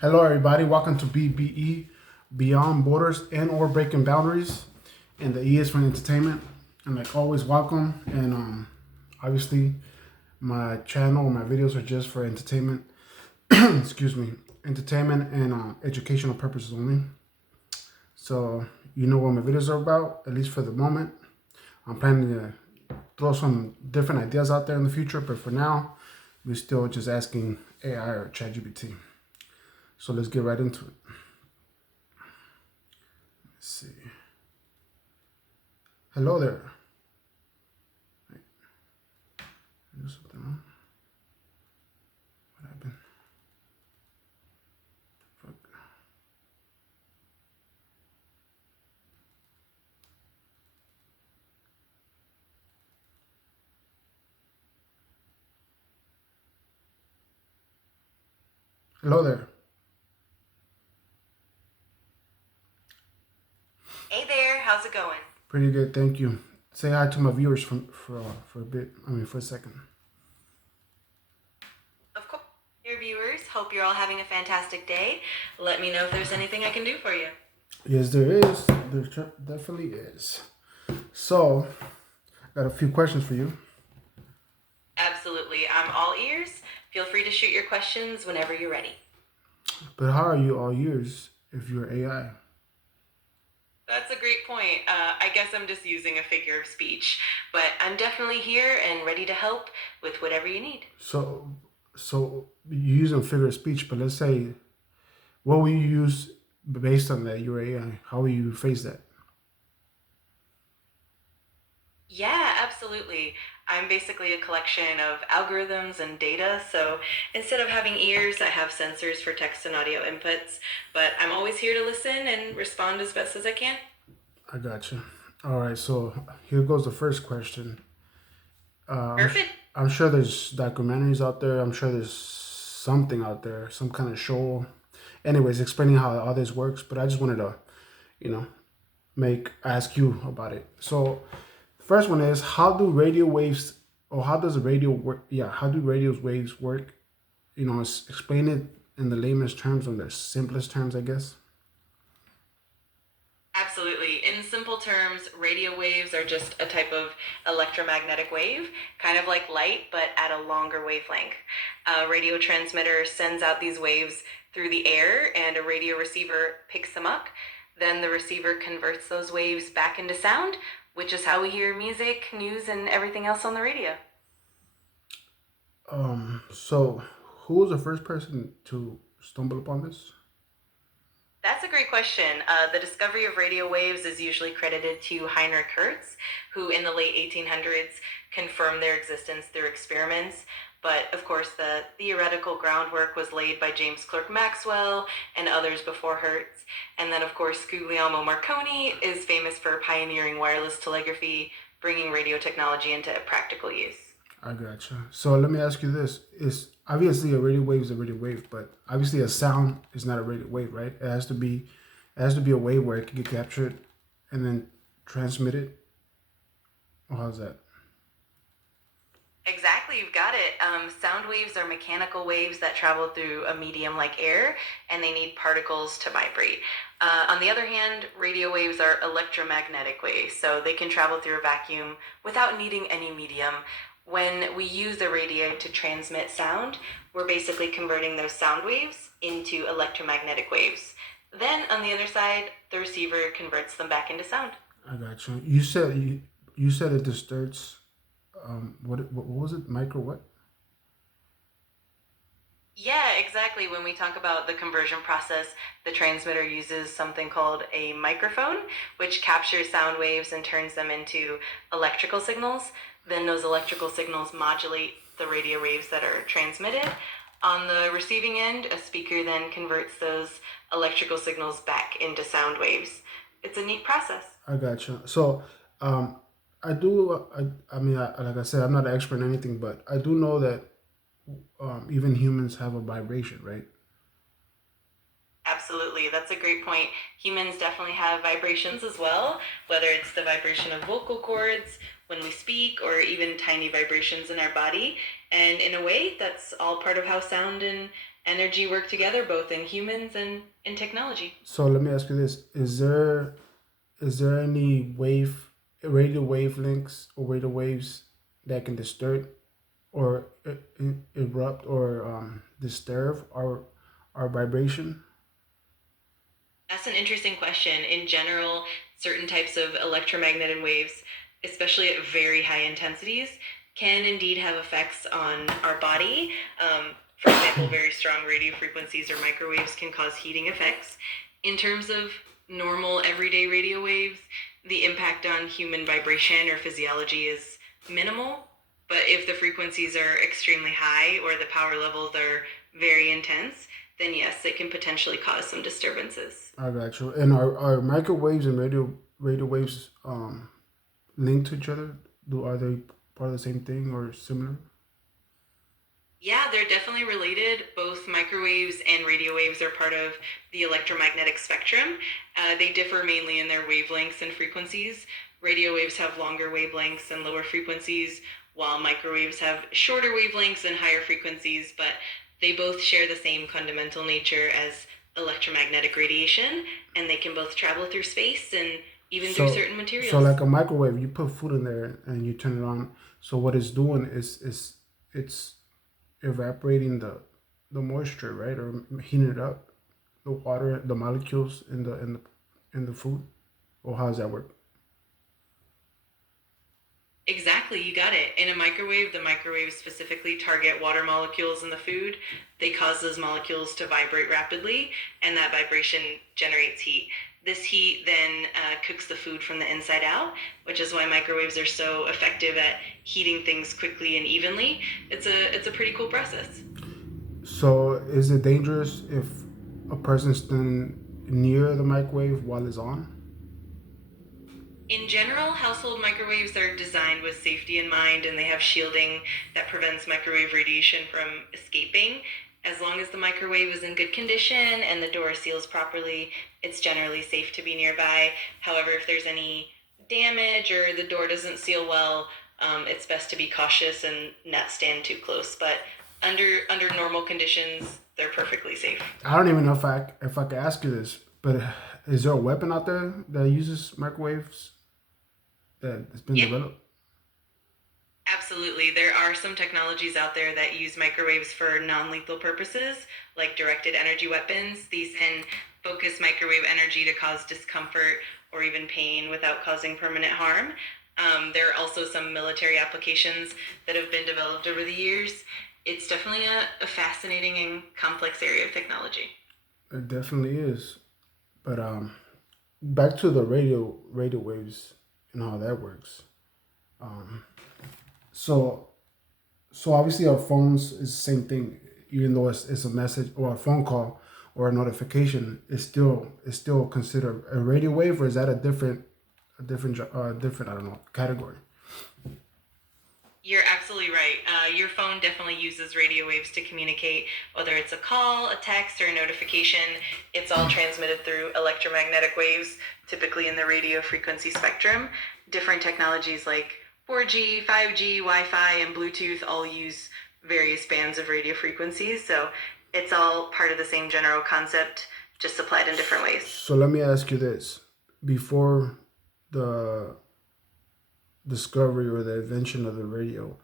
Hello, everybody. Welcome to BBE, Beyond Borders and or Breaking Boundaries. And the E is for entertainment. And like always, welcome. And obviously, my channel, my videos are just for entertainment. Excuse me, entertainment and educational purposes only. So you know what my videos are about, at least for the moment. I'm planning to throw some different ideas out there in the future, but for now, we're still just asking AI or ChatGPT. So let's get right into it. Let's see. Hello there. Do something wrong. What happened? Fuck. Hello there. Hey there, how's it going? Pretty good, thank you. Say hi to my viewers for a bit. For a second. Of course, your viewers, hope you're all having a fantastic day. Let me know if there's anything I can do for you. Yes, there is. There definitely is. So, I got a few questions for you. Absolutely, I'm all ears. Feel free to shoot your questions whenever you're ready. But how are you all ears if you're AI? That's a great point. I guess I'm just using a figure of speech, but I'm definitely here and ready to help with whatever you need. So you're using figure of speech, but let's say, what will you use based on that? Your AI. How will you phrase that? Yeah, absolutely. I'm basically a collection of algorithms and data. So instead of having ears, I have sensors for text and audio inputs. But I'm always here to listen and respond as best as I can. I gotcha. All right. So here goes the first question. Uh, I'm, sh- Perfect. I'm sure there's documentaries out there. I'm sure there's something out there, some kind of show. Anyways, explaining how all this works. But I just wanted to, you know, ask you about it. So, the first one is, how do radio waves, or how does the radio work? Yeah, how do radio waves work? Explain it in the lamest terms, or the simplest terms, I guess. Absolutely. In simple terms, radio waves are just a type of electromagnetic wave, kind of like light, but at a longer wavelength. A radio transmitter sends out these waves through the air, and a radio receiver picks them up. Then the receiver converts those waves back into sound, which is how we hear music, news, and everything else on the radio. So who was the first person to stumble upon this? That's a great question. The discovery of radio waves is usually credited to Heinrich Hertz, who in the late 1800s confirmed their existence through experiments. But of course, the theoretical groundwork was laid by James Clerk Maxwell and others before Hertz. And then, of course, Guglielmo Marconi is famous for pioneering wireless telegraphy, bringing radio technology into practical use. I gotcha. So let me ask you this: is obviously a radio wave is a radio wave, but obviously a sound is not a radio wave, right? It has to be a wave where it can get captured and then transmitted. Or how's that? Exactly, you've got it. Sound waves are mechanical waves that travel through a medium like air, and they need particles to vibrate. On the other hand, radio waves are electromagnetic waves, so they can travel through a vacuum without needing any medium. When we use a radio to transmit sound, we're basically converting those sound waves into electromagnetic waves. Then, on the other side, the receiver converts them back into sound. I got you. You said it distorts. What was it? Micro what? Yeah, exactly. When we talk about the conversion process, the transmitter uses something called a microphone, which captures sound waves and turns them into electrical signals. Then those electrical signals modulate the radio waves that are transmitted. On the receiving end, a speaker then converts those electrical signals back into sound waves. It's a neat process. I got you. So, um, I do. Like I said, I'm not an expert in anything, but I do know that even humans have a vibration, right? Absolutely. That's a great point. Humans definitely have vibrations as well, whether it's the vibration of vocal cords when we speak or even tiny vibrations in our body. And in a way, that's all part of how sound energy work together, both in humans and in technology. So let me ask you this: is there any radio wavelengths or radio waves that can disturb or erupt or disturb our vibration? That's an interesting question. In general, certain types of electromagnetic waves, especially at very high intensities, can indeed have effects on our body. For example, very strong radio frequencies or microwaves can cause heating effects. In terms of normal everyday radio waves, the impact on human vibration or physiology is minimal. But if the frequencies are extremely high or the power levels are very intense, then yes, it can potentially cause some disturbances. I got you. And are microwaves and radio waves linked to each other? Are they part of the same thing or similar? Yeah, they're definitely related. Both microwaves and radio waves are part of the electromagnetic spectrum. They differ mainly in their wavelengths and frequencies. Radio waves have longer wavelengths and lower frequencies, while microwaves have shorter wavelengths and higher frequencies, but they both share the same fundamental nature as electromagnetic radiation, and they can both travel through space and even through certain materials. So like a microwave, you put food in there and you turn it on. So what it's doing is it's evaporating the moisture, right, or heating it up, the water, the molecules in the food. Or how does that work? Exactly, you got it. In a microwave, the microwaves specifically target water molecules in the food. They cause those molecules to vibrate rapidly, and that vibration generates heat. This heat then cooks the food from the inside out, which is why microwaves are so effective at heating things quickly and evenly. It's a pretty cool process. So is it dangerous if a person's standing near the microwave while it's on? In general, household microwaves are designed with safety in mind, and they have shielding that prevents microwave radiation from escaping. As long as the microwave is in good condition and the door seals properly, it's generally safe to be nearby. However, if there's any damage or the door doesn't seal well, it's best to be cautious and not stand too close. But under normal conditions, they're perfectly safe. I don't even know if I could ask you this, but is there a weapon out there that uses microwaves that has been developed? Absolutely. There are some technologies out there that use microwaves for non-lethal purposes, like directed energy weapons. These can focus microwave energy to cause discomfort or even pain without causing permanent harm. There are also some military applications that have been developed over the years. It's definitely a fascinating and complex area of technology. It definitely is. But back to the radio waves and how that works. Um, so so obviously our phones is the same thing. Even though it's a message or a phone call or a notification, it's still considered a radio wave, or is that a different I don't know category? You're absolutely right. Your phone definitely uses radio waves to communicate, whether it's a call, a text, or a notification. It's all transmitted through electromagnetic waves, typically in the radio frequency spectrum. Different technologies like 4G, 5G, Wi-Fi, and Bluetooth all use various bands of radio frequencies. So it's all part of the same general concept, just applied in different ways. So let me ask you this: before the discovery or the invention of the radio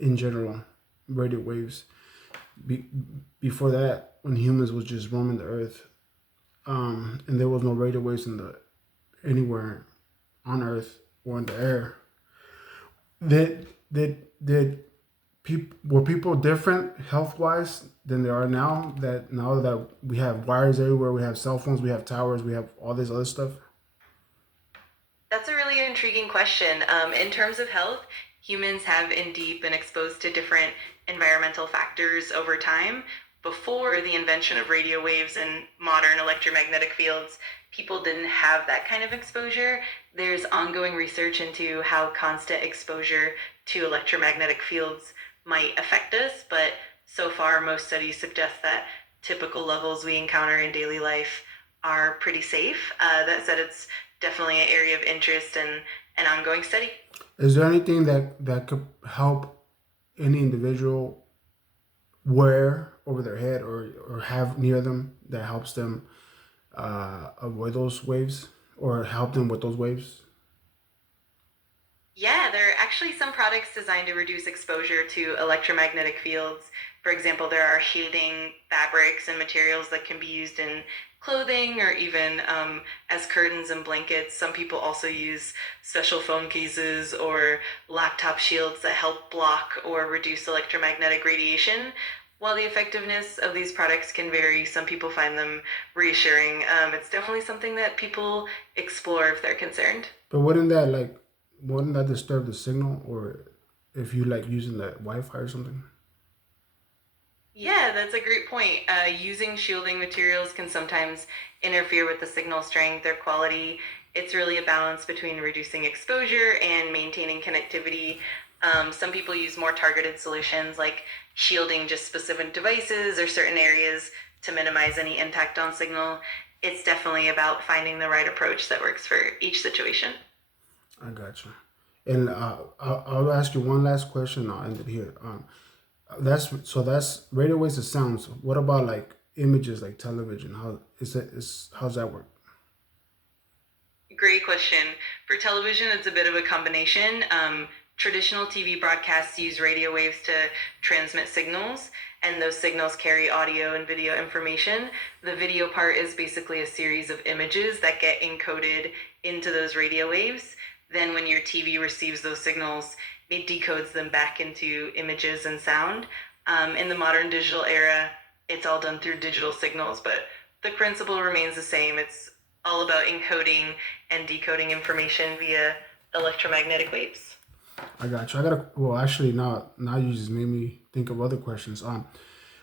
in general, radio waves, be, before that, when humans was just roaming the earth, and there was no radio waves anywhere on earth or in the air, did were people different health wise than they are now? That now that we have wires everywhere, we have cell phones, we have towers, we have all this other stuff. That's a really intriguing question. In terms of health, humans have indeed been exposed to different environmental factors over time. Before the invention of radio waves and modern electromagnetic fields, people didn't have that kind of exposure. There's ongoing research into how constant exposure to electromagnetic fields might affect us, but so far most studies suggest that typical levels we encounter in daily life are pretty safe. That said, it's definitely an area of interest and an ongoing study. Is there anything that could help any individual wear over their head or have near them that helps them avoid those waves or help them with those waves? Yeah, there are actually some products designed to reduce exposure to electromagnetic fields. For example, there are shielding fabrics and materials that can be used in clothing or even as curtains and blankets. Some people also use special phone cases or laptop shields that help block or reduce electromagnetic radiation. While the effectiveness of these products can vary, some people find them reassuring. It's definitely something that people explore if they're concerned. But wouldn't that disturb the signal, or if you like using the Wi-Fi or something? Yeah, that's a great point. Using shielding materials can sometimes interfere with the signal strength or quality. It's really a balance between reducing exposure and maintaining connectivity. Some people use more targeted solutions like shielding just specific devices or certain areas to minimize any impact on signal. It's definitely about finding the right approach that works for each situation. I got you. And I'll ask you one last question. I'll end it here. That's radio waves and sounds. What about like images, like television? How's that work? Great question. For television, it's a bit of a combination. Traditional TV broadcasts use radio waves to transmit signals, and those signals carry audio and video information. The video part is basically a series of images that get encoded into those radio waves. Then, when your TV receives those signals, it decodes them back into images and sound. In the modern digital era, it's all done through digital signals, but the principle remains the same. It's all about encoding and decoding information via electromagnetic waves. I got you. I gotta. Well, actually, now you just made me think of other questions.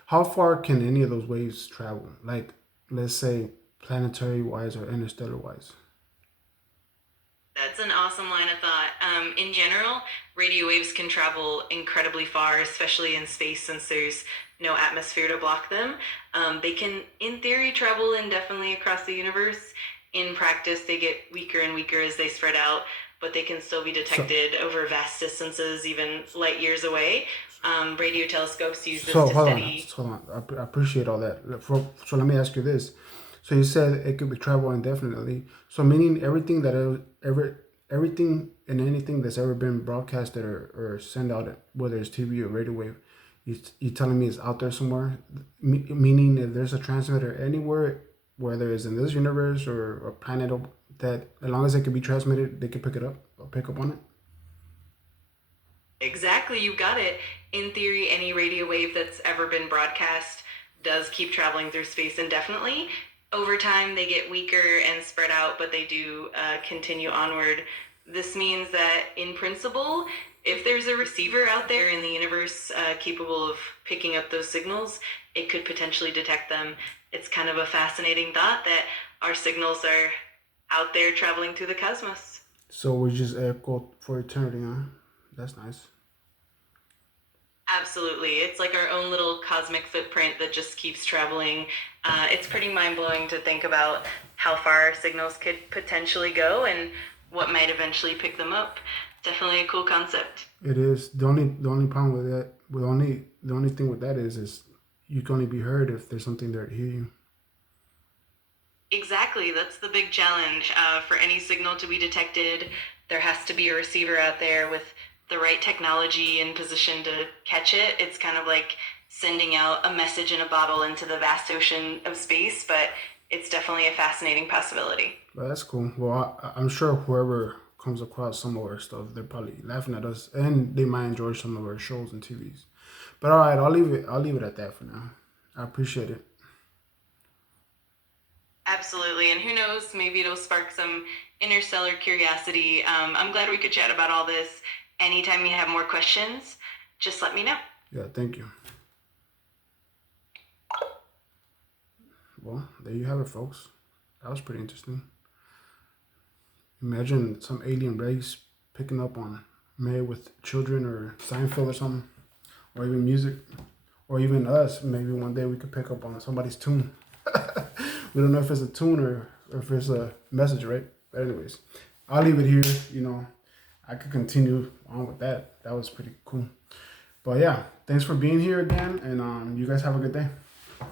How far can any of those waves travel? Like, let's say planetary wise or interstellar wise. That's an awesome line of thought. In general, radio waves can travel incredibly far, especially in space, since there's no atmosphere to block them. They can, in theory, travel indefinitely across the universe. In practice, they get weaker and weaker as they spread out, but they can still be So, detected over vast distances, even light years away. Radio telescopes use this so to hold on, study. hold on. I appreciate all that. So let me ask you this. So you said it could be travel indefinitely. So meaning everything and anything that's ever been broadcasted or sent out, whether it's TV or radio wave, you telling me it's out there somewhere? Meaning if there's a transmitter anywhere, whether it's in this universe or a planet, that as long as it can be transmitted, they can pick it up or pick up on it. Exactly, you got it. In theory, any radio wave that's ever been broadcast does keep traveling through space indefinitely. Over time, they get weaker and spread out, but they do continue onward. This means that, in principle, if there's a receiver out there in the universe capable of picking up those signals, it could potentially detect them. It's kind of a fascinating thought that our signals are out there traveling through the cosmos. So we just echo for eternity, huh? That's nice. Absolutely. It's like our own little cosmic footprint that just keeps traveling. It's pretty mind blowing to think about how far our signals could potentially go and what might eventually pick them up. Definitely a cool concept. It is the only problem with that. The only thing with that is you can only be heard if there's something there to hear you. Exactly. That's the big challenge. For any signal to be detected, there has to be a receiver out there with the right technology in position to catch it. It's kind of like sending out a message in a bottle into the vast ocean of space, but it's definitely a fascinating possibility. But that's cool. Well, I'm sure whoever comes across some of our stuff, they're probably laughing at us, and they might enjoy some of our shows and TVs. But all right, I'll leave it at that for now. I appreciate it. Absolutely. And who knows, maybe it'll spark some interstellar curiosity. I'm glad we could chat about all this. Anytime you have more questions, just let me know. Yeah, thank you. Well, there you have it, folks. That was pretty interesting. Imagine some alien race picking up on Married with Children or Seinfeld or something, or even music, or even us. Maybe one day we could pick up on somebody's tune. We don't know if it's a tune or if it's a message, right? But anyways, I'll leave it here. I could continue on with that. That was pretty cool. But yeah, thanks for being here again, and you guys have a good day.